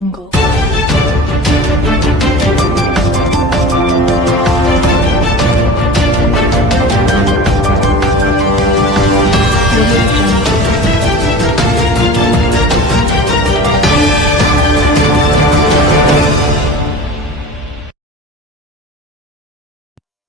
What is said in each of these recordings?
거.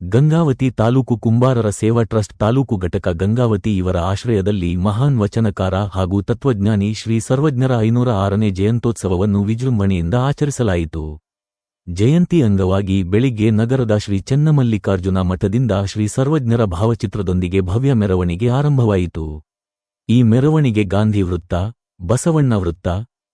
ಗಂಗಾವತಿ ತಾಲೂಕು ಕುಂಬಾರರ ಸೇವಾ ಟ್ರಸ್ಟ್ ತಾಲೂಕು ಘಟಕ ಗಂಗಾವತಿ ಇವರ ಆಶ್ರಯದಲ್ಲಿ ಮಹಾನ್ ವಚನಕಾರ ಹಾಗೂ ತತ್ವಜ್ಞಾನಿ ಶ್ರೀ ಸರ್ವಜ್ಞರ 506ನೇ ಜಯಂತ್ಯೋತ್ಸವವನ್ನು ವಿಜೃಂಭಣೆಯಿಂದ ಆಚರಿಸಲಾಯಿತು. ಜಯಂತಿ ಅಂಗವಾಗಿ ಬೆಳಿಗ್ಗೆ ನಗರದ ಶ್ರೀ ಚೆನ್ನಮಲ್ಲಿಕಾರ್ಜುನ ಮಠದಿಂದ ಶ್ರೀ ಸರ್ವಜ್ಞರ ಭಾವಚಿತ್ರದೊಂದಿಗೆ ಭವ್ಯ ಮೆರವಣಿಗೆ ಆರಂಭವಾಯಿತು. ಈ ಮೆರವಣಿಗೆ ಗಾಂಧಿ ವೃತ್ತ, ಬಸವಣ್ಣ ವೃತ್ತ,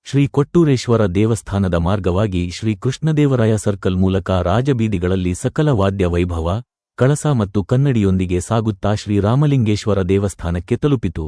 ಶ್ರೀ ಕೊಟ್ಟೂರೇಶ್ವರ ದೇವಸ್ಥಾನದ ಮಾರ್ಗವಾಗಿ ಶ್ರೀ ಕೃಷ್ಣದೇವರಾಯ ಸರ್ಕಲ್ ಮೂಲಕ ರಾಜಬೀದಿಗಳಲ್ಲಿ ಸಕಲ ವಾದ್ಯ ವೈಭವ, ಕಳಸ ಮತ್ತು ಕನ್ನಡಿಯೊಂದಿಗೆ ಸಾಗುತ್ತಾ ಶ್ರೀ ರಾಮಲಿಂಗೇಶ್ವರ ದೇವಸ್ಥಾನಕ್ಕೆ ತಲುಪಿತು.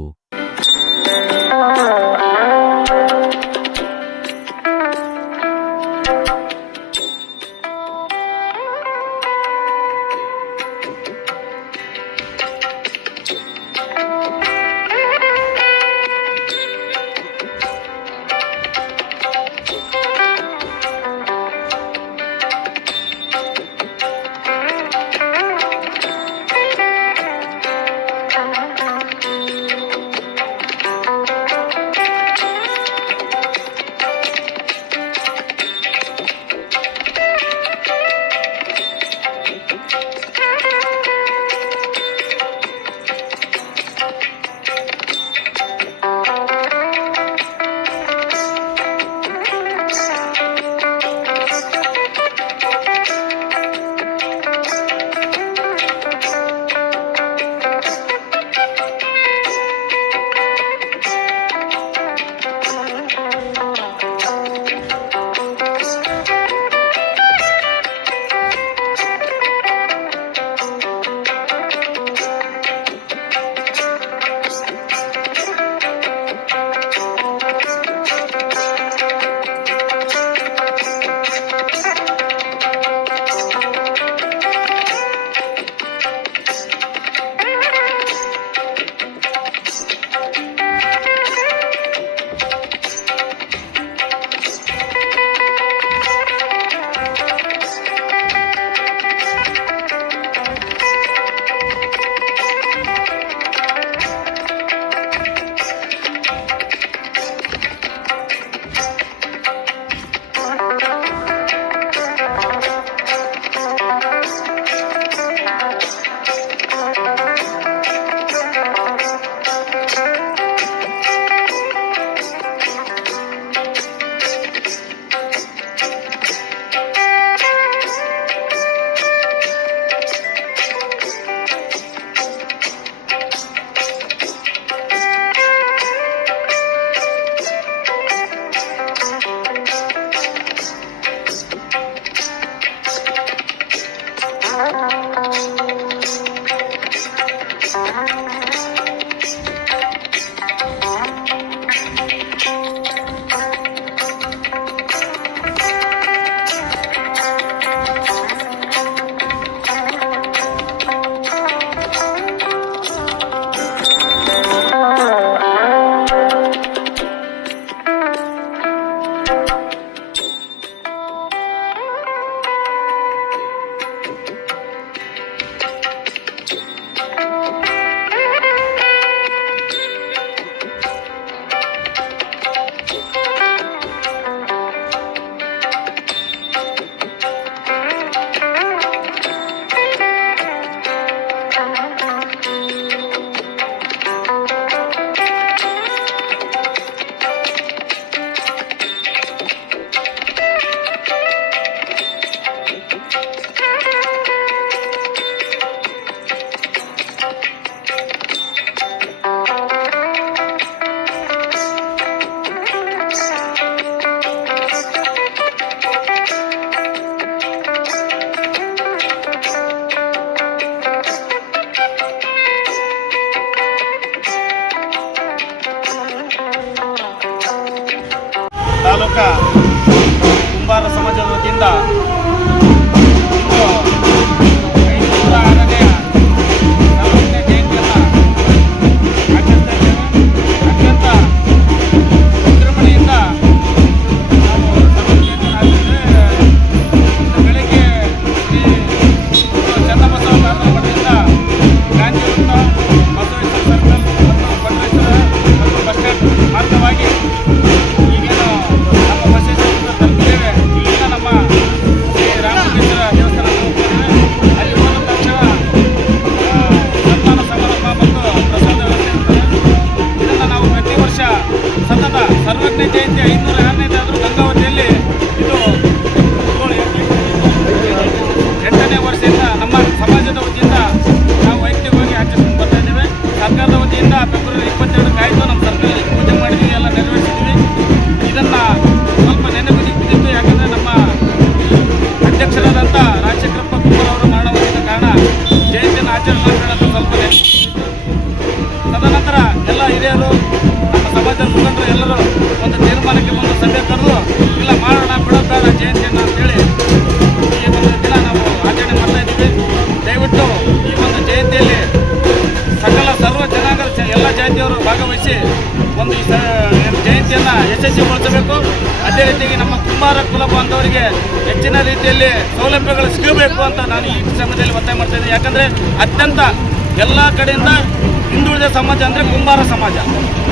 ತಾಲೂಕಾ ಕುಂಬಾರ ಸಮಾಜದ ವತಿಯಿಂದ ಅತ್ಯಂತ ವಿಜೃಂಭಣೆಯಿಂದ ನಾವು ಅದೇ ರೀತಿಯಾಗಿ ನಮ್ಮ ಕುಂಬಾರ ಕುಲ ಬಾಂಧವರಿಗೆ ಹೆಚ್ಚಿನ ರೀತಿಯಲ್ಲಿ ಸೌಲಭ್ಯಗಳು ಸಿಗಬೇಕು ಅಂತ ನಾನು ಈ ಸಮಯದಲ್ಲಿ ಒತ್ತಾಯ ಮಾಡ್ತಾ ಇದ್ದೀನಿ. ಯಾಕಂದರೆ ಅತ್ಯಂತ ಎಲ್ಲ ಕಡೆಯಿಂದ ಹಿಂದುಳಿದ ಸಮಾಜ ಅಂದರೆ ಕುಂಬಾರ ಸಮಾಜ.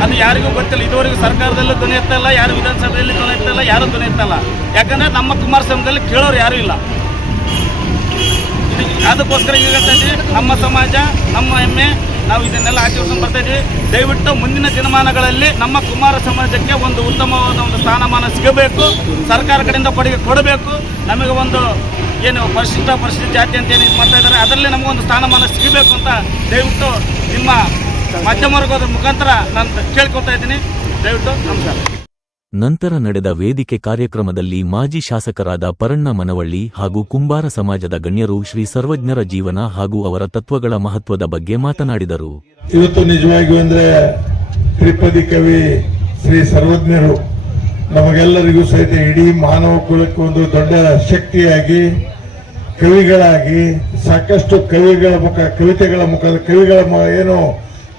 ಅದು ಯಾರಿಗೂ ಗೊತ್ತಿಲ್ಲ, ಇದುವರೆಗೂ ಸರ್ಕಾರದಲ್ಲೂ ಧ್ವನಿ ಎತ್ತಲ್ಲ, ಯಾರು ವಿಧಾನಸಭೆಯಲ್ಲಿ ಧ್ವನಿ ಎತ್ತಲ್ಲ, ಯಾರೂ ಧ್ವನಿ ಎತ್ತಲ್ಲ. ಯಾಕಂದರೆ ನಮ್ಮ ಕುಂಬಾರ ಸಮಾಜದಲ್ಲಿ ಕೇಳೋರು ಯಾರೂ ಇಲ್ಲ. ಅದಕ್ಕೋಸ್ಕರ ಈಗ ಹೇಳ್ತಾ ಇದ್ದೀವಿ, ನಮ್ಮ ಸಮಾಜ ನಮ್ಮ ಹೆಮ್ಮೆ, ನಾವು ಇದನ್ನೆಲ್ಲ ಆಚರಿಸ್ಕೊಂಡು ಬರ್ತಾ ಇದ್ದೀವಿ. ದಯವಿಟ್ಟು ಮುಂದಿನ ದಿನಮಾನಗಳಲ್ಲಿ ನಮ್ಮ ಕುಮಾರ ಸಮಾಜಕ್ಕೆ ಒಂದು ಉತ್ತಮವಾದ ಒಂದು ಸ್ಥಾನಮಾನ ಸಿಗಬೇಕು, ಸರ್ಕಾರ ಕಡೆಯಿಂದ ಕೊಡುಗೆ ಕೊಡಬೇಕು. ನಮಗೆ ಒಂದು ಏನು ಪರಿಶಿಷ್ಟ ಜಾತಿ ಅಂತ ಏನು ಇದು ಮಾಡ್ತಾ ಇದ್ದಾರೆ, ಅದರಲ್ಲಿ ನಮಗೊಂದು ಸ್ಥಾನಮಾನ ಸಿಗಬೇಕು ಅಂತ ದಯವಿಟ್ಟು ನಿಮ್ಮ ಮಾಧ್ಯಮ ವರ್ಗದ ಮುಖಾಂತರ ನಾನು ಕೇಳ್ಕೊತಾ ಇದ್ದೀನಿ. ದಯವಿಟ್ಟು ನಮಸ್ಕಾರ. ನಂತರ ನಡೆದ ವೇದಿಕೆ ಕಾರ್ಯಕ್ರಮದಲ್ಲಿ ಮಾಜಿ ಶಾಸಕರಾದ ಪರಣ್ಣ ಮನವಳ್ಳಿ ಹಾಗೂ ಕುಂಬಾರ ಸಮಾಜದ ಗಣ್ಯರು ಶ್ರೀ ಸರ್ವಜ್ಞರ ಜೀವನ ಹಾಗೂ ಅವರ ತತ್ವಗಳ ಮಹತ್ವದ ಬಗ್ಗೆ ಮಾತನಾಡಿದರು. ಇವತ್ತು ನಿಜವಾಗಿಯೂ ಅಂದ್ರೆ ತ್ರಿಪದಿ ಕವಿ ಶ್ರೀ ಸರ್ವಜ್ಞರು ನಮಗೆಲ್ಲರಿಗೂ ಸಹಿತ ಇಡೀ ಮಾನವ ಕುಲಕ್ಕೆ ಒಂದು ದೊಡ್ಡ ಶಕ್ತಿಯಾಗಿ ಕವಿಗಳಾಗಿ ಸಾಕಷ್ಟು ಕವಿತೆಗಳ ಏನು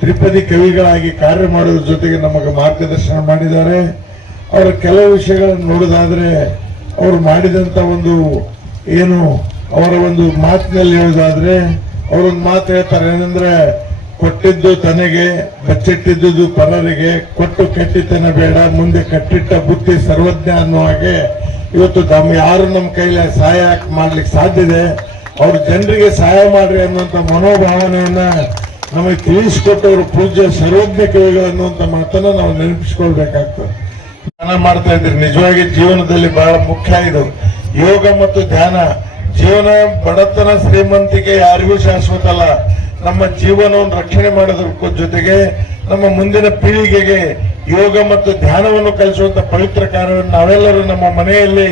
ತ್ರಿಪದಿ ಕವಿಗಳಾಗಿ ಕಾರ್ಯ ಮಾಡೋದ್ರ ಜೊತೆಗೆ ನಮಗೆ ಮಾರ್ಗದರ್ಶನ ಮಾಡಿದ್ದಾರೆ. ಅವರ ಕೆಲವು ವಿಷಯಗಳನ್ನು ನೋಡೋದಾದ್ರೆ ಅವರು ಮಾಡಿದಂತ ಒಂದು ಏನು ಅವರ ಒಂದು ಮಾತಿನಲ್ಲಿ ಹೇಳೋದಾದ್ರೆ ಅವರೊಂದು ಮಾತು ಹೇಳ್ತಾರೆ, ಏನಂದ್ರೆ ಕೊಟ್ಟಿದ್ದು ತನಗೆ ಬಚ್ಚಿಟ್ಟಿದ್ದು ಪರರಿಗೆ, ಕೊಟ್ಟು ಕೆಟ್ಟಿತನ ಬೇಡ, ಮುಂದೆ ಕಟ್ಟಿಟ್ಟ ಬುದ್ಧಿ ಸರ್ವಜ್ಞ ಅನ್ನೋ ಹಾಗೆ ಇವತ್ತು ಯಾರು ನಮ್ಮ ಕೈಲಿ ಸಹಾಯ ಮಾಡ್ಲಿಕ್ಕೆ ಸಾಧ್ಯ ಇದೆ ಅವ್ರ ಜನರಿಗೆ ಸಹಾಯ ಮಾಡ್ರಿ ಅನ್ನುವಂತ ಮನೋಭಾವನೆಯನ್ನ ನಮಗೆ ತಿಳಿಸಿಕೊಟ್ಟವರು ಪೂಜ್ಯ ಸರ್ವಜ್ಞ ಕವಿಗಳು ಅನ್ನುವಂತ ಮಾತನ್ನ ನಾವು ನೆನಪಿಸ್ಕೊಳ್ಬೇಕಾಗ್ತದೆ. ಧ್ಯಾನ ಮಾಡ್ತಾ ಇದ್ರಿ, ನಿಜವಾಗಿ ಜೀವನದಲ್ಲಿ ಬಹಳ ಮುಖ್ಯ ಇದು. ಯೋಗ ಮತ್ತು ಧ್ಯಾನ ಜೀವನ ಬಡತನ ಶ್ರೀಮಂತಿಕೆ ಯಾರಿಗೂ ಶಾಶ್ವತ ಅಲ್ಲ. ನಮ್ಮ ಜೀವನವನ್ನು ರಕ್ಷಣೆ ಮಾಡೋದ್ರ ಜೊತೆಗೆ ನಮ್ಮ ಮುಂದಿನ ಪೀಳಿಗೆಗೆ ಯೋಗ ಮತ್ತು ಧ್ಯಾನವನ್ನು ಕಲಿಸುವಂತ ಪವಿತ್ರ ಕಾರ್ಯವನ್ನು ನಾವೆಲ್ಲರೂ ನಮ್ಮ ಮನೆಯಲ್ಲಿ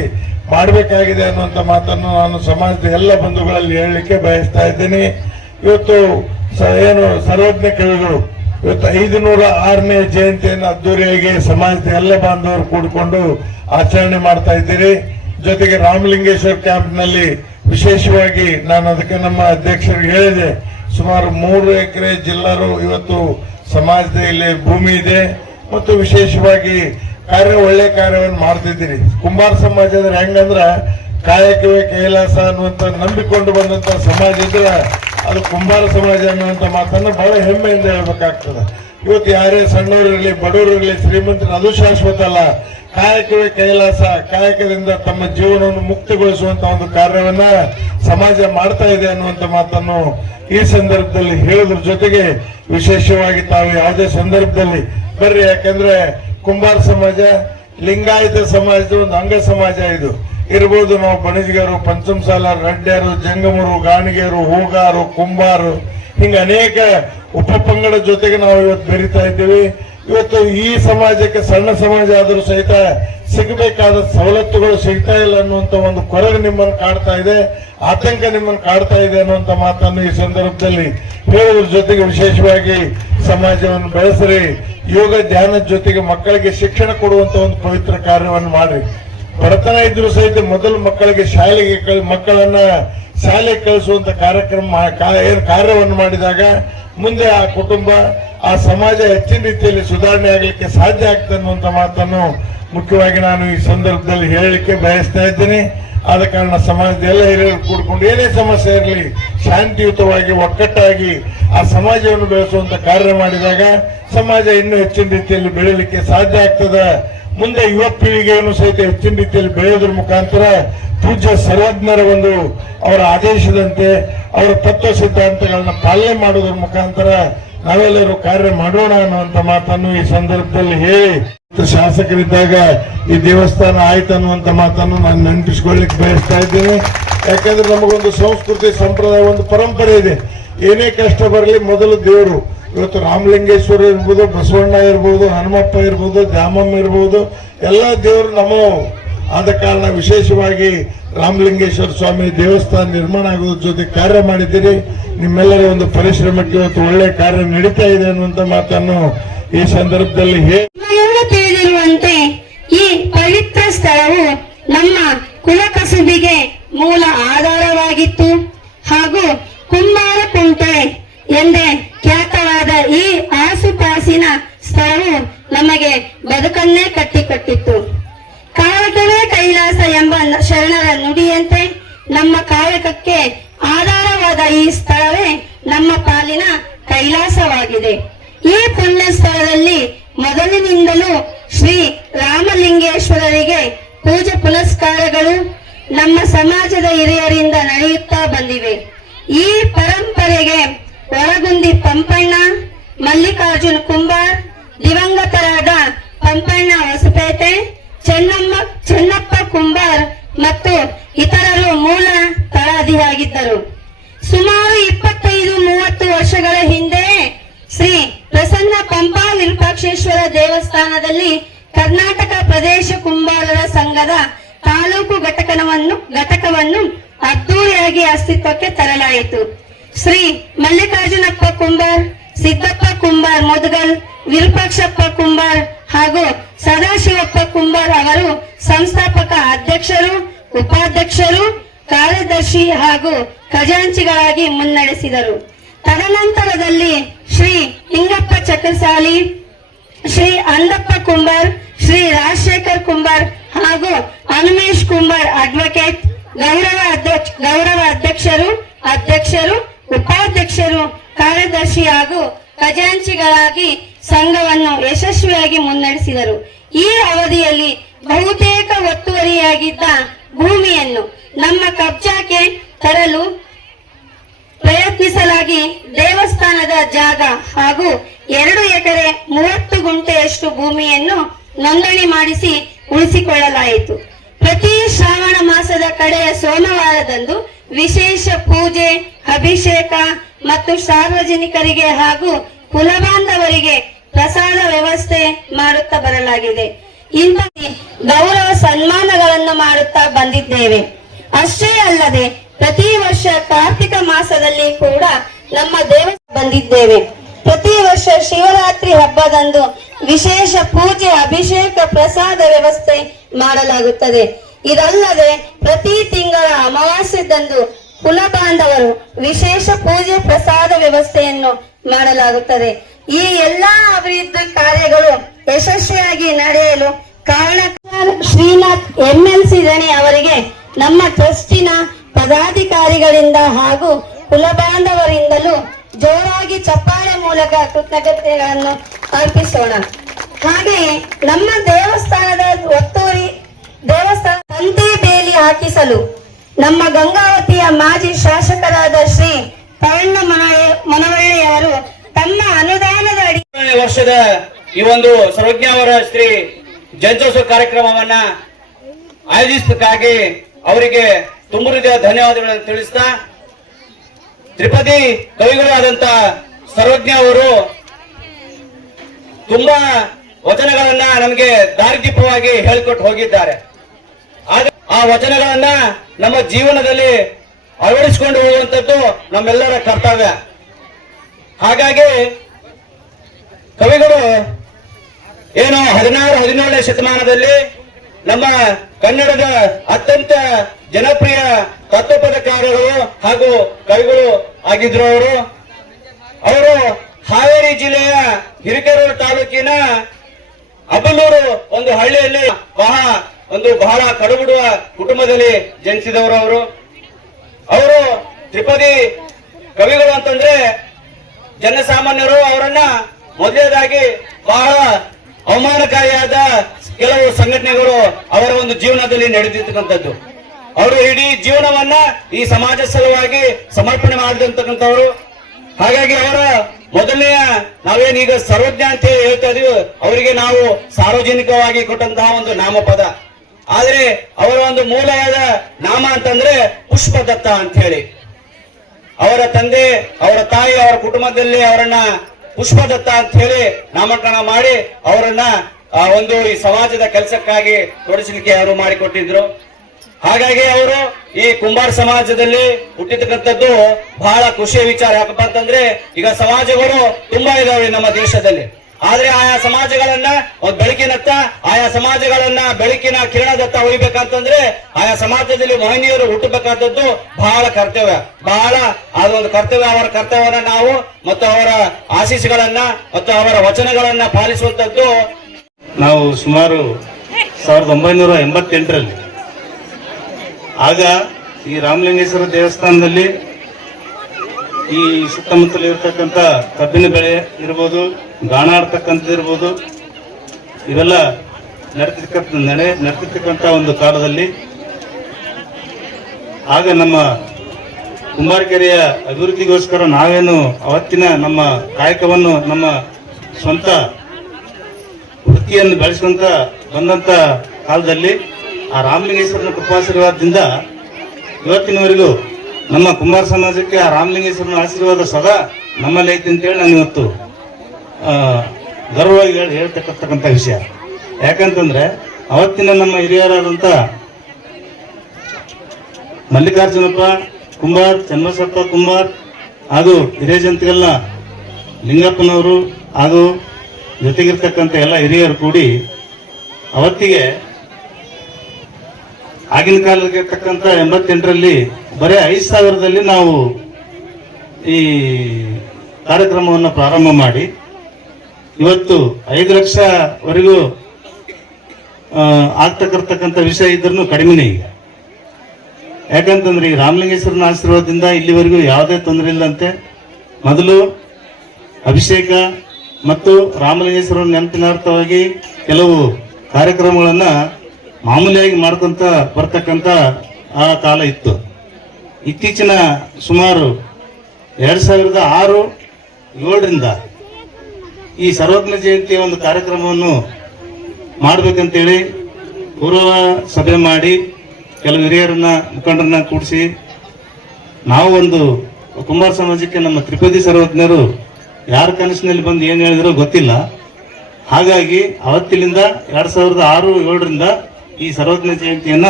ಮಾಡಬೇಕಾಗಿದೆ ಅನ್ನುವಂತ ಮಾತನ್ನು ನಾನು ಸಮಾಜದ ಎಲ್ಲ ಬಂಧುಗಳಲ್ಲಿ ಹೇಳಲಿಕ್ಕೆ ಬಯಸ್ತಾ ಇದ್ದೀನಿ. ಇವತ್ತು ಏನು ಸರ್ವಜ್ಞ ಕವಿಗಳು ಇವತ್ತು 506ನೇ ಜಯಂತಿಯನ್ನು ಅದ್ದೂರಿಯಾಗಿ ಸಮಾಜದ ಎಲ್ಲ ಬಾಂಧವರು ಕೂಡಿಕೊಂಡು ಆಚರಣೆ ಮಾಡ್ತಾ ಇದ್ದೀರಿ. ಜೊತೆಗೆ ರಾಮಲಿಂಗೇಶ್ವರ ಕ್ಯಾಂಪ್ನಲ್ಲಿ ವಿಶೇಷವಾಗಿ ನಾನು ಅದಕ್ಕೆ ನಮ್ಮ ಅಧ್ಯಕ್ಷರಿಗೆ ಹೇಳಿದೆ, ಸುಮಾರು 3 ಎಕರೆ ಜಿಲ್ಲರು ಇವತ್ತು ಸಮಾಜದ ಇಲ್ಲಿ ಭೂಮಿ ಇದೆ ಮತ್ತು ವಿಶೇಷವಾಗಿ ಒಳ್ಳೆ ಕಾರ್ಯವನ್ನು ಮಾಡ್ತಿದ್ದೀರಿ. ಕುಂಬಾರ ಸಮಾಜ ಅಂದ್ರೆ ಹೆಂಗಂದ್ರ ಕಾಯಕವೇ ಕೈಲಾಸ ಅನ್ನುವಂತ ನಂಬಿಕೊಂಡು ಬಂದಂತ ಸಮಾಜ ಇದ್ರೆ ಅದು ಕುಂಬಾರ ಸಮಾಜ ಅನ್ನುವಂತ ಮಾತನ್ನು ಬಹಳ ಹೆಮ್ಮೆಯಿಂದ ಹೇಳ್ಬೇಕಾಗ್ತದೆ. ಇವತ್ತು ಯಾರೇ ಸಣ್ಣವರಿರಲಿ ಬಡವರಿರಲಿ ಶ್ರೀಮಂತರು ಅದು ಶಾಶ್ವತ ಅಲ್ಲ. ಕಾಯಕವೇ ಕೈಲಾಸ, ಕಾಯಕದಿಂದ ತಮ್ಮ ಜೀವನವನ್ನು ಮುಕ್ತಿಗೊಳಿಸುವಂತ ಒಂದು ಕಾರ್ಯವನ್ನ ಸಮಾಜ ಮಾಡ್ತಾ ಇದೆ ಅನ್ನುವಂತ ಮಾತನ್ನು ಈ ಸಂದರ್ಭದಲ್ಲಿ ಹೇಳೋದ್ರ ಜೊತೆಗೆ ವಿಶೇಷವಾಗಿ ತಾವು ಯಾವುದೇ ಸಂದರ್ಭದಲ್ಲಿ ಬರ್ರಿ, ಯಾಕಂದ್ರೆ ಕುಂಬಾರ ಸಮಾಜ ಲಿಂಗಾಯತ ಸಮಾಜದ ಒಂದು ಅಂಗ ಸಮಾಜ ಇದು ಇರ್ಬೋದು. ನಾವು ಬಣಿಜ್ಗರು, ಪಂಚಮಸಾಲ, ರೆಡ್ಡ್ಯರು, ಜಂಗಮರು, ಗಾಣಿಗೆಯರು, ಹೂಗಾರು, ಕುಂಬಾರು ಹಿಂಗ ಅನೇಕ ಉಪಪಂಗಡ ಜೊತೆಗೆ ನಾವು ಇವತ್ತು ಬೆರೀತಾ ಇದ್ದೀವಿ. ಇವತ್ತು ಈ ಸಮಾಜಕ್ಕೆ ಸಣ್ಣ ಸಮಾಜ ಆದರೂ ಸಹಿತ ಸಿಗಬೇಕಾದ ಸವಲತ್ತುಗಳು ಸಿಗ್ತಾ ಇಲ್ಲ ಅನ್ನುವಂತ ಒಂದು ಕೊರಗು ನಿಮ್ಮನ್ನು ಕಾಡ್ತಾ ಇದೆ, ಆತಂಕ ನಿಮ್ಮನ್ನು ಕಾಡ್ತಾ ಇದೆ ಅನ್ನುವಂತ ಮಾತನ್ನು ಈ ಸಂದರ್ಭದಲ್ಲಿ ಹೇಳುವುದ್ರ ಜೊತೆಗೆ ವಿಶೇಷವಾಗಿ ಸಮಾಜವನ್ನು ಬೆಳೆಸ್ರಿ, ಯೋಗ ಧ್ಯಾನದ ಜೊತೆಗೆ ಮಕ್ಕಳಿಗೆ ಶಿಕ್ಷಣ ಕೊಡುವಂತ ಒಂದು ಪವಿತ್ರ ಕಾರ್ಯವನ್ನು ಮಾಡಿ. ಬಡತನ ಇದ್ರೂ ಸಹಿತ ಮೊದಲು ಮಕ್ಕಳಿಗೆ ಮಕ್ಕಳನ್ನ ಶಾಲೆಗೆ ಕಳಿಸುವಂತ ಕಾರ್ಯವನ್ನು ಮಾಡಿದಾಗ ಮುಂದೆ ಆ ಕುಟುಂಬ ಆ ಸಮಾಜ ಹೆಚ್ಚಿನ ರೀತಿಯಲ್ಲಿ ಸುಧಾರಣೆ ಆಗಲಿಕ್ಕೆ ಸಾಧ್ಯ ಆಗ್ತದೆ ಅನ್ನುವಂತ ಮಾತನ್ನು ಮುಖ್ಯವಾಗಿ ನಾನು ಈ ಸಂದರ್ಭದಲ್ಲಿ ಹೇಳಲಿಕ್ಕೆ ಬಯಸ್ತಾ ಇದ್ದೀನಿ. ಆದ ಕಾರಣ ಸಮಾಜದ ಎಲ್ಲ ಹಿರಿಯರು ಕೂಡ್ಕೊಂಡು ಏನೇ ಸಮಸ್ಯೆ ಇರಲಿ ಶಾಂತಿಯುತವಾಗಿ ಒಕ್ಕಟ್ಟಾಗಿ ಆ ಸಮಾಜವನ್ನು ಬೆಳೆಸುವಂತ ಕಾರ್ಯ ಮಾಡಿದಾಗ ಸಮಾಜ ಇನ್ನೂ ಹೆಚ್ಚಿನ ರೀತಿಯಲ್ಲಿ ಬೆಳೀಲಿಕ್ಕೆ ಸಾಧ್ಯ ಆಗ್ತದೆ. ಮುಂದೆ ಯುವ ಪೀಳಿಗೆಯನ್ನು ಸಹಿತ ಹೆಚ್ಚಿನ ರೀತಿಯಲ್ಲಿ ಬೆಳೆಯೋದ್ರ ಮುಖಾಂತರ ಪೂಜ್ಯ ಸರ್ವಜ್ಞರ ಒಂದು ಅವರ ಆದೇಶದಂತೆ ಅವರ ತತ್ವ ಸಿದ್ಧಾಂತಗಳನ್ನ ಪಾಲನೆ ಮಾಡೋದ್ರ ಮುಖಾಂತರ ನಾವೆಲ್ಲರೂ ಕಾರ್ಯ ಮಾಡೋಣ ಅನ್ನುವಂತ ಮಾತನ್ನು ಈ ಸಂದರ್ಭದಲ್ಲಿ ಹೇಳಿ, ಶಾಸಕರಿದ್ದಾಗ ಈ ದೇವಸ್ಥಾನ ಆಯ್ತು ಅನ್ನುವಂತ ಮಾತನ್ನು ನಾನು ನೆನಪಿಸಿಕೊಳ್ಳಿಕ್ಕೆ ಬಯಸ್ತಾ ಇದ್ದೇನೆ. ಯಾಕಂದ್ರೆ ನಮಗೊಂದು ಸಂಸ್ಕೃತಿ ಸಂಪ್ರದಾಯ ಒಂದು ಪರಂಪರೆ ಇದೆ. ಏನೇ ಕಷ್ಟ ಬರಲಿ ಮೊದಲು ದೇವರು. ಇವತ್ತು ರಾಮಲಿಂಗೇಶ್ವರ ಇರ್ಬೋದು, ಬಸವಣ್ಣ ಇರ್ಬೋದು, ಹನುಮಪ್ಪ ಇರ್ಬೋದು, ದ್ಯಾಮಮ್ಮ ಇರ್ಬೋದು, ಎಲ್ಲ ದೇವರು ನಮ್ಮವು. ಆದ ಕಾರಣ ವಿಶೇಷವಾಗಿ ರಾಮಲಿಂಗೇಶ್ವರ ಸ್ವಾಮಿ ದೇವಸ್ಥಾನ ನಿರ್ಮಾಣ ಆಗೋದ್ರ ಜೊತೆ ಕಾರ್ಯ ಮಾಡಿದ್ದೀರಿ. ನಿಮ್ಮೆಲ್ಲರ ಒಂದು ಪರಿಶ್ರಮಕ್ಕೆ ಇವತ್ತು ಒಳ್ಳೆ ಕಾರ್ಯ ನಡೀತಾ ಇದೆ ಅನ್ನುವಂತ ಮಾತನ್ನು ಈ ಸಂದರ್ಭದಲ್ಲಿ ತಿಳಿದಿರುವಂತೆ ಈ ಪವಿತ್ರ ಸ್ಥಳವು ನಮ್ಮ ಕುಲಕಸುಬಿಗೆ ಮೂಲ ಆಧಾರವಾಗಿತ್ತು ಹಾಗೂ ಕುಂಬಾರ ಕುಂಟೆ ಎಂದೇ ಖ್ಯಾತವಾದ ಈ ಆಸುಪಾಸಿನ ಸ್ಥಳವು ನಮಗೆ ಬದುಕನ್ನೇ ಕಟ್ಟಿಕೊಟ್ಟಿತ್ತು. ಕಾಲ ಕೈಲಾಸ ಎಂಬ ಶರಣರ ನುಡಿಯಂತೆ ನಮ್ಮ ಕಾಯಕಕ್ಕೆ ಆಧಾರವಾದ ಈ ಸ್ಥಳವೇ ನಮ್ಮ ಪಾಲಿನ ಕೈಲಾಸವಾಗಿದೆ. ಈ ಪುಣ್ಯ ಸ್ಥಳದಲ್ಲಿ ಮೊದಲಿನಿಂದಲೂ ಶ್ರೀ ರಾಮಲಿಂಗೇಶ್ವರರಿಗೆ ಪೂಜೆ ಪುನಸ್ಕಾರಗಳು ನಮ್ಮ ಸಮಾಜದ ಹಿರಿಯರಿಂದ ನಡೆಯುತ್ತಾ ಬಂದಿವೆ. ಈ ಪರಂಪರೆಗೆ ಒಳಗುಂದಿ ಪಂಪಣ್ಣ, ಮಲ್ಲಿಕಾರ್ಜುನ ಕುಂಬಾರ್, ದಿವಂಗತರಾದ ಪಂಪಣ್ಣ ಹೊಸಪೇಟೆ, ಚೆನ್ನಪ್ಪ ಕುಂಬಾರ್ ಮತ್ತು ಇತರರು ಮೂಲ ತಳಹದಿಯಾಗಿದ್ದರು. ಸುಮಾರು 25-30 ವರ್ಷಗಳ ಹಿಂದೆ ಶ್ರೀ ಪ್ರಸನ್ನ ಪಂಪಾ ವಿರೂಪಾಕ್ಷೇಶ್ವರ ದೇವಸ್ಥಾನದಲ್ಲಿ ಕರ್ನಾಟಕ ಪ್ರದೇಶ ಕುಂಬಾರರ ಸಂಘದ ತಾಲೂಕು ಘಟಕವನ್ನು ಅದ್ದೂರಿಯಾಗಿ ಅಸ್ತಿತ್ವಕ್ಕೆ ತರಲಾಯಿತು. ಶ್ರೀ ಮಲ್ಲಿಕಾರ್ಜುನಪ್ಪ ಕುಂಬಾರ್, ಸಿದ್ದಪ್ಪ ಕುಂಬಾರ್ ಮುದಗಲ್, ವಿರೂಪಾಕ್ಷಪ್ಪ ಕುಂಬಾರ್ ಹಾಗೂ ಸದಾಶಿವಪ್ಪ ಕುಂಬಾರ್ ಅವರು ಸಂಸ್ಥಾಪಕ ಅಧ್ಯಕ್ಷರು, ಉಪಾಧ್ಯಕ್ಷರು, ಕಾರ್ಯದರ್ಶಿ ಹಾಗೂ ಖಜಾಂಚಿಗಳಾಗಿ ಮುನ್ನಡೆಸಿದರು. ತದನಂತರದಲ್ಲಿ ಶ್ರೀ ಹಿಂಗಪ್ಪ ಚಕ್ರಸಾಲಿ, ಶ್ರೀ ಅಂದಪ್ಪ ಕುಂಬಾರ್, ಶ್ರೀ ರಾಜಶೇಖರ್ ಕುಂಬಾರ್ ಹಾಗೂ ಹನುಮೇಶ್ ಕುಂಬಾರ್ ಅಡ್ವೊಕೇಟ್ ಗೌರವ ಅಧ್ಯಕ್ಷರು, ಉಪಾಧ್ಯಕ್ಷರು, ಕಾರ್ಯದರ್ಶಿ ಹಾಗೂ ಖಜಾಂಚಿಗಳಾಗಿ ಸಂಘವನ್ನು ಯಶಸ್ವಿಯಾಗಿ ಮುನ್ನಡೆಸಿದರು. ಈ ಅವಧಿಯಲ್ಲಿ ಬಹುತೇಕ ಒತ್ತುವರಿಯಾಗಿದ್ದ ಭೂಮಿಯನ್ನು ನಮ್ಮ ಕಬ್ಜಾಕ್ಕೆ ತರಲು ಪ್ರಯತ್ನಿಸಲಾಗಿ ದೇವಸ್ಥಾನದ ಜಾಗ ಹಾಗೂ 2 ಎಕರೆ 30 ಗುಂಟೆಯಷ್ಟು ಭೂಮಿಯನ್ನು ನೋಂದಣಿ ಮಾಡಿಸಿ ಉಳಿಸಿಕೊಳ್ಳಲಾಯಿತು. ಪ್ರತಿ ಶ್ರಾವಣ ಮಾಸದ ಕಡೆಯ ಸೋಮವಾರದಂದು ವಿಶೇಷ ಪೂಜೆ, ಅಭಿಷೇಕ ಮತ್ತು ಸಾರ್ವಜನಿಕರಿಗೆ ಹಾಗೂ ಕುಲಬಾಂಧವರಿಗೆ ಪ್ರಸಾದ ವ್ಯವಸ್ಥೆ ಮಾಡುತ್ತಾ ಬರಲಾಗಿದೆ. ಇಂತಹ ಗೌರವ ಸನ್ಮಾನಗಳನ್ನು ಮಾಡುತ್ತಾ ಬಂದಿದ್ದೇವೆ. ಅಷ್ಟೇ ಅಲ್ಲದೆ ಪ್ರತಿ ವರ್ಷ ಕಾರ್ತಿಕ ಮಾಸದಲ್ಲಿ ಕೂಡ ನಮ್ಮ ದೇವಸ್ಥಾನ ಬಂದಿದ್ದೇವೆ. ಪ್ರತಿ ವರ್ಷ ಶಿವರಾತ್ರಿ ಹಬ್ಬದಂದು ವಿಶೇಷ ಪೂಜೆ, ಅಭಿಷೇಕ, ಪ್ರಸಾದ ವ್ಯವಸ್ಥೆ ಮಾಡಲಾಗುತ್ತದೆ. ಇದಲ್ಲದೆ ಪ್ರತಿ ತಿಂಗಳ ಅಮಾವಾಸ್ಯದಂದು ಕುಲ ಬಾಂಧವರು ವಿಶೇಷ ಪೂಜೆ, ಪ್ರಸಾದ ವ್ಯವಸ್ಥೆಯನ್ನು ಮಾಡಲಾಗುತ್ತದೆ. ಈ ಎಲ್ಲಾ ಅಭಿವೃದ್ಧಿ ಕಾರ್ಯಗಳು ಯಶಸ್ವಿಯಾಗಿ ನಡೆಯಲು ಕಾರಣ ಶ್ರೀನಾಥ್ MLC ದಣಿ ಅವರಿಗೆ ನಮ್ಮ ಟ್ರಸ್ಟಿನ ಪದಾಧಿಕಾರಿಗಳಿಂದ ಹಾಗೂ ಕುಲಬಾಂಧವರಿಂದಲೂ ಜೋರಾಗಿ ಚಪ್ಪಾಳೆ ಮೂಲಕ ಕೃತಜ್ಞತೆಗಳನ್ನು ಅರ್ಪಿಸೋಣ. ಹಾಗೆಯೇ ನಮ್ಮ ದೇವಸ್ಥಾನದ ದೇವಸ್ಥಾನ ತಂತಿ ಬೇಲಿ ಹಾಕಿಸಲು ನಮ್ಮ ಗಂಗಾವತಿಯ ಮಾಜಿ ಶಾಸಕರಾದ ಶ್ರೀ ಪವಣ್ಣ ಮನವಳ್ಳಿಯವರು ತಮ್ಮ ಅನುದಾನದ ಅಡಿ ವರ್ಷದ ಈ ಒಂದು ಸರ್ವಜ್ಞ ಅವರ ಶ್ರೀ ಜಯಂತ್ಯೋತ್ಸವ ಕಾರ್ಯಕ್ರಮವನ್ನ ಆಯೋಜಿಸಕ್ಕಾಗಿ ಅವರಿಗೆ ತುಂಬ ಹೃದಯ ಧನ್ಯವಾದಗಳನ್ನು ತಿಳಿಸ್ತಾ, ತ್ರಿಪದಿ ಕವಿಗಳು ಆದಂತ ಸರ್ವಜ್ಞ ಅವರು ತುಂಬಾ ವಚನಗಳನ್ನ ನಮಗೆ ದಾರಿದೀಪವಾಗಿ ಹೇಳಿಕೊಟ್ಟು ಹೋಗಿದ್ದಾರೆ. ಆ ವಚನಗಳನ್ನ ನಮ್ಮ ಜೀವನದಲ್ಲಿ ಅಳವಡಿಸಿಕೊಂಡು ಹೋಗುವಂತದ್ದು ನಮ್ಮೆಲ್ಲರ ಕರ್ತವ್ಯ. ಹಾಗಾಗಿ ಕವಿಗಳು ಏನು 16-17ನೇ ಶತಮಾನದಲ್ಲಿ ನಮ್ಮ ಕನ್ನಡದ ಅತ್ಯಂತ ಜನಪ್ರಿಯ ತತ್ವಪದಕಾರರು ಹಾಗೂ ಕವಿಗಳು ಆಗಿದ್ರು. ಅವರು ಹಾವೇರಿ ಜಿಲ್ಲೆಯ ಹಿರೇಕೆರೂರು ತಾಲೂಕಿನ ಅಬಲೂರು ಒಂದು ಹಳ್ಳಿಯಲ್ಲಿ ಬಹಳ ಕಡುಬಿಡುವ ಕುಟುಂಬದಲ್ಲಿ ಜನಿಸಿದವರು. ಅವರು ತ್ರಿಪದಿ ಕವಿಗಳು ಅಂತಂದ್ರೆ ಜನಸಾಮಾನ್ಯರು ಅವರನ್ನ ಮೊದಲನೇದಾಗಿ ಬಹಳ ಅವಮಾನಕಾರಿಯಾದ ಕೆಲವು ಸಂಘಟನೆಗಳು ಅವರ ಒಂದು ಜೀವನದಲ್ಲಿ ನಡೆದಿರ್ತಕ್ಕಂಥದ್ದು. ಅವರು ಇಡೀ ಜೀವನವನ್ನ ಈ ಸಮಾಜ ಸಲುವಾಗಿ ಸಮರ್ಪಣೆ ಮಾಡಿದಂತಕ್ಕಂಥವ್ರು. ಹಾಗಾಗಿ ಅವರ ಮೊದಲನೆಯ ನಾವೇನೀಗ ಸರ್ವಜ್ಞ ಅಂತ ಹೇಳ್ತಾ ಇದೀವಿ, ಅವರಿಗೆ ನಾವು ಸಾರ್ವಜನಿಕವಾಗಿ ಕೊಟ್ಟಂತಹ ಒಂದು ನಾಮಪದ. ಆದ್ರೆ ಅವರ ಒಂದು ಮೂಲವಾದ ನಾಮ ಅಂತಂದ್ರೆ ಪುಷ್ಪದತ್ತ ಅಂತ ಹೇಳಿ. ಅವರ ತಂದೆ, ಅವರ ತಾಯಿ, ಅವರ ಕುಟುಂಬದಲ್ಲಿ ಅವರನ್ನ ಪುಷ್ಪದತ್ತ ಅಂತ ಹೇಳಿ ನಾಮಕರಣ ಮಾಡಿ ಅವರನ್ನ ಒಂದು ಈ ಸಮಾಜದ ಕೆಲಸಕ್ಕಾಗಿ ತೊಡಗಿಸಲಿಕ್ಕೆ ಅವರು ಮಾಡಿಕೊಟ್ಟಿದ್ರು. ಹಾಗಾಗಿ ಅವರು ಈ ಕುಂಬಾರ ಸಮಾಜದಲ್ಲಿ ಹುಟ್ಟಿರ್ತಕ್ಕಂಥದ್ದು ಬಹಳ ಖುಷಿಯ ವಿಚಾರ. ಯಾಕಪ್ಪ ಅಂತಂದ್ರೆ ಈಗ ಸಮಾಜಗಳು ತುಂಬಾ ಇದಾವೆ ನಮ್ಮ ದೇಶದಲ್ಲಿ. ಆದ್ರೆ ಆಯಾ ಸಮಾಜಗಳನ್ನ ಒಂದು ಬೆಳಕಿನತ್ತ, ಆಯಾ ಸಮಾಜಗಳನ್ನ ಬೆಳಕಿನ ಕಿರಣದತ್ತ ಒಯ್ಬೇಕಂತಂದ್ರೆ ಆಯಾ ಸಮಾಜದಲ್ಲಿ ಮಹನೀಯರು ಹುಟ್ಟಬೇಕಾದದ್ದು ಬಹಳ ಕರ್ತವ್ಯ. ಬಹಳ ಅದೊಂದು ಕರ್ತವ್ಯ. ಅವರ ಕರ್ತವ್ಯವನ್ನ ನಾವು ಮತ್ತು ಅವರ ಆಶೀಸ್ಗಳನ್ನ ಮತ್ತು ಅವರ ವಚನಗಳನ್ನ ಪಾಲಿಸುವಂತದ್ದು. ನಾವು ಸುಮಾರು 1988ರಲ್ಲಿ ಆಗ ಈ ರಾಮಲಿಂಗೇಶ್ವರ ದೇವಸ್ಥಾನದಲ್ಲಿ ಈ ಸುತ್ತಮುತ್ತಲು ಇರತಕ್ಕಂಥ ಕಬ್ಬಿನ ಬೆಳೆ ಇರ್ಬೋದು, ಗಾಣ ಆಡ್ತಕ್ಕಂಥದ್ದು ಇರ್ಬೋದು, ಇವೆಲ್ಲ ನಡೆತಿರ್ತಕ್ಕಂಥ ಒಂದು ಕಾಲದಲ್ಲಿ ಆಗ ನಮ್ಮ ಕುಂಬಾರಕೆರೆಯ ಅಭಿವೃದ್ಧಿಗೋಸ್ಕರ ನಾವೇನು ಅವತ್ತಿನ ನಮ್ಮ ಕಾಯಕವನ್ನು, ನಮ್ಮ ಸ್ವಂತ ವೃತ್ತಿಯನ್ನು ಬೆಳೆಸುವಂತ ಬಂದಂತ ಕಾಲದಲ್ಲಿ ಆ ರಾಮಲಿಂಗೇಶ್ವರನ ಕೃಪಾಶೀರ್ವಾದದಿಂದ ಇವತ್ತಿನವರೆಗೂ ನಮ್ಮ ಕುಂಬಾರ ಸಮಾಜಕ್ಕೆ ಆ ರಾಮಲಿಂಗೇಶ್ವರನ ಆಶೀರ್ವಾದ ಸದಾ ನಮ್ಮಲ್ಲಿ ಐತಿ ಅಂತೇಳಿ ನಾನು ಇವತ್ತು ಗರ್ವವಾಗಿ ಹೇಳ್ತಕ್ಕಂಥ ವಿಷಯ. ಯಾಕಂತಂದ್ರೆ ಅವತ್ತಿನ ನಮ್ಮ ಹಿರಿಯರಾದಂಥ ಮಲ್ಲಿಕಾರ್ಜುನಪ್ಪ ಕುಂಬಾರ್, ಚನ್ನಬಸಪ್ಪ ಕುಂಬಾರ್ ಹಾಗೂ ಹಿರಿಯಜಂತಿಗೆಲ್ಲ ಲಿಂಗಪ್ಪನವರು ಹಾಗೂ ಜೊತೆಗಿರ್ತಕ್ಕಂಥ ಎಲ್ಲ ಹಿರಿಯರು ಕೂಡಿ ಅವತ್ತಿಗೆ ಆಗಿನ ಕಾಲಕ್ಕೆ ತಕ್ಕಂತ 88ರಲ್ಲಿ ಬರೀ 5,000ದಲ್ಲಿ ನಾವು ಈ ಕಾರ್ಯಕ್ರಮವನ್ನು ಪ್ರಾರಂಭ ಮಾಡಿ ಇವತ್ತು 5 ಲಕ್ಷವರೆಗೂ ಆಗ್ತಕ್ಕಂಥ ವಿಷಯ ಇದ್ರೂ ಕಡಿಮೆನೇ ಈಗ. ಯಾಕಂತಂದ್ರೆ ಈ ರಾಮಲಿಂಗೇಶ್ವರನ ಆಶೀರ್ವಾದದಿಂದ ಇಲ್ಲಿವರೆಗೂ ಯಾವುದೇ ತೊಂದರೆ ಇಲ್ಲಂತೆ. ಮೊದಲು ಅಭಿಷೇಕ ಮತ್ತು ರಾಮಲಿಂಗೇಶ್ವರನ ನೆನಪಿನಾರ್ಥವಾಗಿ ಕೆಲವು ಕಾರ್ಯಕ್ರಮಗಳನ್ನ ಮಾಮೂಲಿಯಾಗಿ ಮಾಡ್ಕೊಂತ ಬರ್ತಕ್ಕಂಥ ಆ ಕಾಲ ಇತ್ತು. ಇತ್ತೀಚಿನ ಸುಮಾರು 2006-7ರಿಂದ ಈ ಸರ್ವಜ್ಞ ಜಯಂತಿಯ ಒಂದು ಕಾರ್ಯಕ್ರಮವನ್ನು ಮಾಡ್ಬೇಕಂತೇಳಿ ಪೂರ್ವ ಸಭೆ ಮಾಡಿ ಕೆಲವು ಹಿರಿಯರನ್ನ ಮುಖಂಡರನ್ನ ಕೂಡಿಸಿ ನಾವು ಒಂದು ಕುಂಬಾರ ಸಮಾಜಕ್ಕೆ ನಮ್ಮ ತ್ರಿಪದಿ ಸರ್ವಜ್ಞರು ಯಾರ ಕನಸಿನಲ್ಲಿ ಬಂದು ಏನು ಹೇಳಿದ್ರೋ ಗೊತ್ತಿಲ್ಲ. ಹಾಗಾಗಿ ಅವತ್ತಿನಿಂದ 2006-7ರಿಂದ ಈ ಸರ್ವಜ್ಞ ಜಯಂತಿಯನ್ನ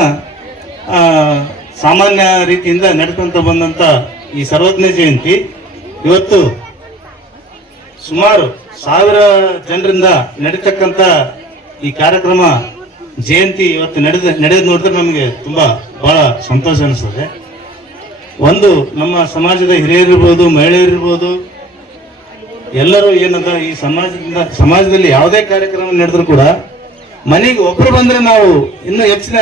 ಸಾಮಾನ್ಯ ರೀತಿಯಿಂದ ನಡ್ಕೊಂತ ಬಂದಂತ ಈ ಸರ್ವಜ್ಞ ಜಯಂತಿ ಇವತ್ತು ಸುಮಾರು 1000 ಜನರಿಂದ ನಡೀತಕ್ಕಂಥ ಈ ಕಾರ್ಯಕ್ರಮ ಜಯಂತಿ ಇವತ್ತು ನಡೆದು ನೋಡಿದ್ರೆ ನಮಗೆ ತುಂಬಾ ಬಹಳ ಸಂತೋಷ ಅನಿಸ್ತದೆ. ಒಂದು ನಮ್ಮ ಸಮಾಜದ ಹಿರಿಯರಿರ್ಬೋದು, ಮಹಿಳೆಯರಿರ್ಬೋದು, ಎಲ್ಲರೂ ಏನದ ಈ ಸಮಾಜದಲ್ಲಿ ಯಾವುದೇ ಕಾರ್ಯಕ್ರಮ ನಡೆದ್ರು ಕೂಡ ಮನೆಗೆ ಒಬ್ಬರು ಬಂದ್ರೆ ನಾವು ಇನ್ನೂ ಹೆಚ್ಚಿನ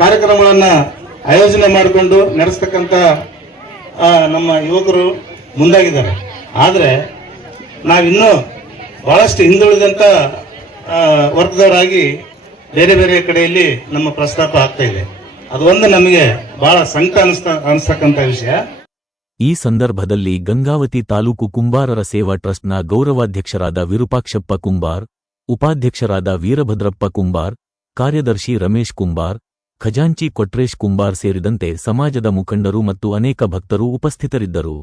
ಕಾರ್ಯಕ್ರಮಗಳನ್ನ ಆಯೋಜನೆ ಮಾಡಿಕೊಂಡು ನಡೆಸ್ತಕ್ಕಂಥ ನಮ್ಮ ಯುವಕರು ಮುಂದಾಗಿದ್ದಾರೆ. ಆದ್ರೆ ನಾವಿನ್ನೂ ಬಹಳಷ್ಟು ಹಿಂದುಳಿದಂತ ವರ್ಗದವರಾಗಿ ಬೇರೆ ಬೇರೆ ಕಡೆಯಲ್ಲಿ ನಮ್ಮ ಪ್ರಸ್ತಾಪ ಆಗ್ತಾ ಇದೆ. ಅದು ಒಂದು ನಮಗೆ ಬಹಳ ಸಂಕಟ ಅನಿಸ್ತಕ್ಕಂಥ ವಿಷಯ. ಈ ಸಂದರ್ಭದಲ್ಲಿ ಗಂಗಾವತಿ ತಾಲೂಕು ಕುಂಬಾರರ ಸೇವಾ ಟ್ರಸ್ಟ್ನ ಗೌರವಾಧ್ಯಕ್ಷರಾದ ವಿರೂಪಾಕ್ಷಪ್ಪ ಕುಂಬಾರ್, ಉಪಾಧ್ಯಕ್ಷರಾದ ವೀರಭದ್ರಪ್ಪ ಕುಂಬಾರ್, ಕಾರ್ಯದರ್ಶಿ ರಮೇಶ್ ಕುಂಬಾರ್, ಖಜಾಂಚಿ ಕೊಟ್ರೇಶ್ ಕುಂಬಾರ್ ಸೇರಿದಂತೆ ಸಮಾಜದ ಮುಖಂಡರು ಮತ್ತು ಅನೇಕ ಭಕ್ತರು ಉಪಸ್ಥಿತರಿದ್ದರು.